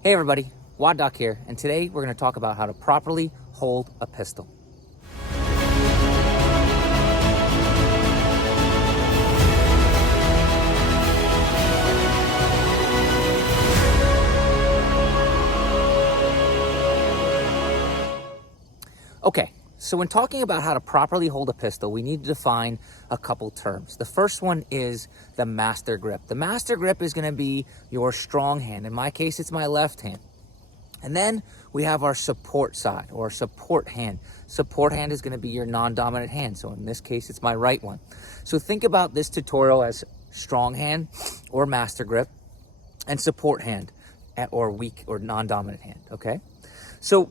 Hey everybody, Wad Doc here, and today we're going to talk about how to properly hold a pistol. Okay, so when talking about how to properly hold a pistol, we need to define a couple terms. The first one is the master grip. The master grip is going to be your strong hand. In my case, it's my left hand. And then we have our support side or support hand. Support hand is going to be your non-dominant hand. So in this case, it's my right one. So think about this tutorial as strong hand or master grip and support hand or weak or non-dominant hand, okay? So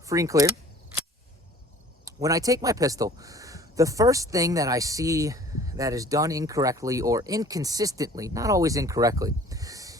free and clear. When I take my pistol, the first thing that I see that is done incorrectly or inconsistently, not always incorrectly,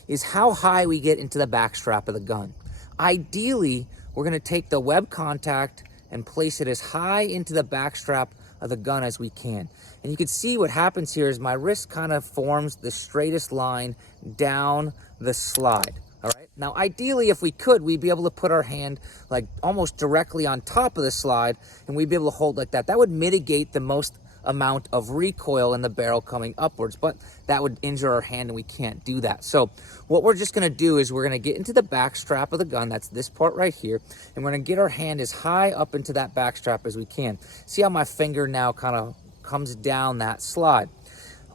is how high we get into the back strap of the gun. Ideally, we're gonna take the web contact and place it as high into the back strap of the gun as we can. And you can see what happens here is my wrist kind of forms the straightest line down the slide, all right? Now, ideally, if we could, we'd be able to put our hand like almost directly on top of the slide and we'd be able to hold like that. That would mitigate the most amount of recoil in the barrel coming upwards, but that would injure our hand and we can't do that. So what we're just gonna do is we're gonna get into the back strap of the gun, that's this part right here, and we're gonna get our hand as high up into that back strap as we can. See how my finger now kind of comes down that slide.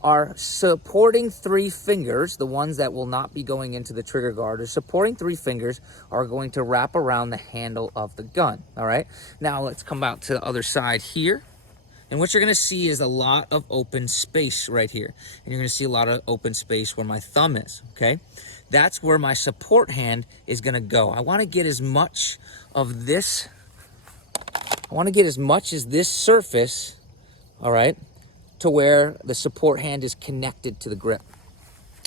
Our supporting three fingers, the ones that will not be going into the trigger guard, or supporting three fingers are going to wrap around the handle of the gun, all right? Now let's come out to the other side here. And what you're gonna see is a lot of open space right here. And you're gonna see a lot of open space where my thumb is, okay? That's where my support hand is gonna go. I wanna get as much of this, as this surface, all right, to where the support hand is connected to the grip.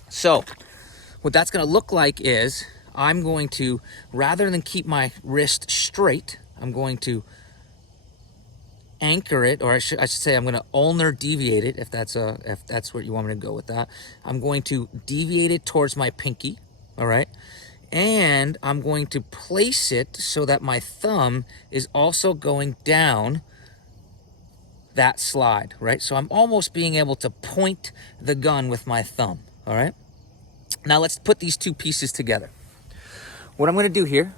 So what that's gonna look like is I'm going to, rather than keep my wrist straight, I'm going to anchor it, or I should say I'm going to ulnar deviate it, if that's what you want me to go with that. I'm going to deviate it towards my pinky, all right? And I'm going to place it so that my thumb is also going down that slide, right? So I'm almost being able to point the gun with my thumb, all right? Now let's put these two pieces together. What I'm going to do here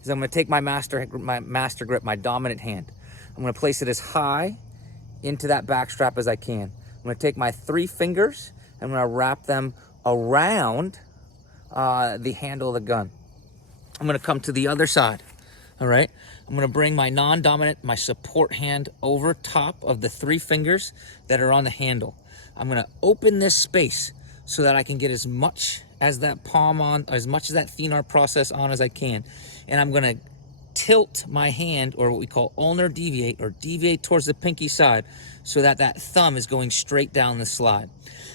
is I'm going to take my master grip, my dominant hand. I'm gonna place it as high into that back strap as I can. I'm gonna take my three fingers and I'm gonna wrap them around the handle of the gun. I'm gonna come to the other side, all right? I'm gonna bring my non-dominant, my support hand over top of the three fingers that are on the handle. I'm gonna open this space so that I can get as much as that palm on, as much as that thenar process on as I can. And I'm gonna tilt my hand, or what we call ulnar deviate, or deviate towards the pinky side so that that thumb is going straight down the slide.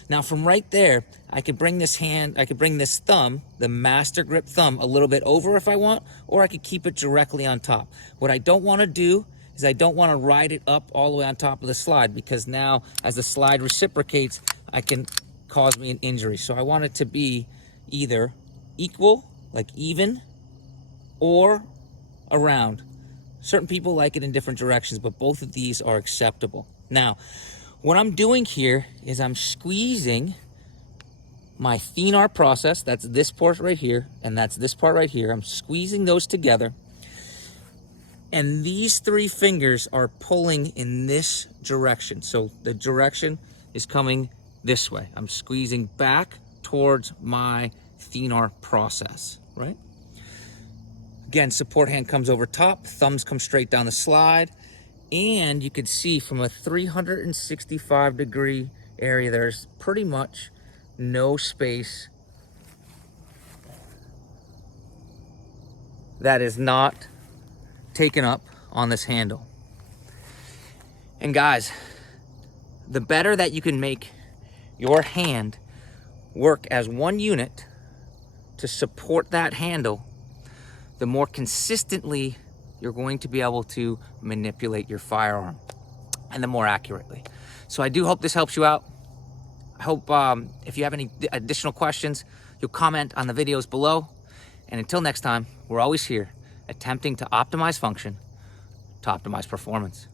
Now from right there, I could bring this thumb, the master grip thumb, a little bit over if I want, or I could keep it directly on top. What I don't want to do is I don't want to ride it up all the way on top of the slide, because now as the slide reciprocates, I can cause me an injury. So I want it to be either equal, like even, or around. Certain people like it in different directions, but both of these are acceptable. Now, what I'm doing here is I'm squeezing my thenar process, that's this part right here, and that's this part right here. I'm squeezing those together, and these three fingers are pulling in this direction. So the direction is coming this way. I'm squeezing back towards my thenar process, right? Again, support hand comes over top, thumbs come straight down the slide, and you can see from a 365-degree area, there's pretty much no space that is not taken up on this handle. And guys, the better that you can make your hand work as one unit to support that handle, the more consistently you're going to be able to manipulate your firearm, and the more accurately. So I do hope this helps you out. I hope if you have any additional questions, you'll comment on the videos below. And until next time, we're always here, attempting to optimize function to optimize performance.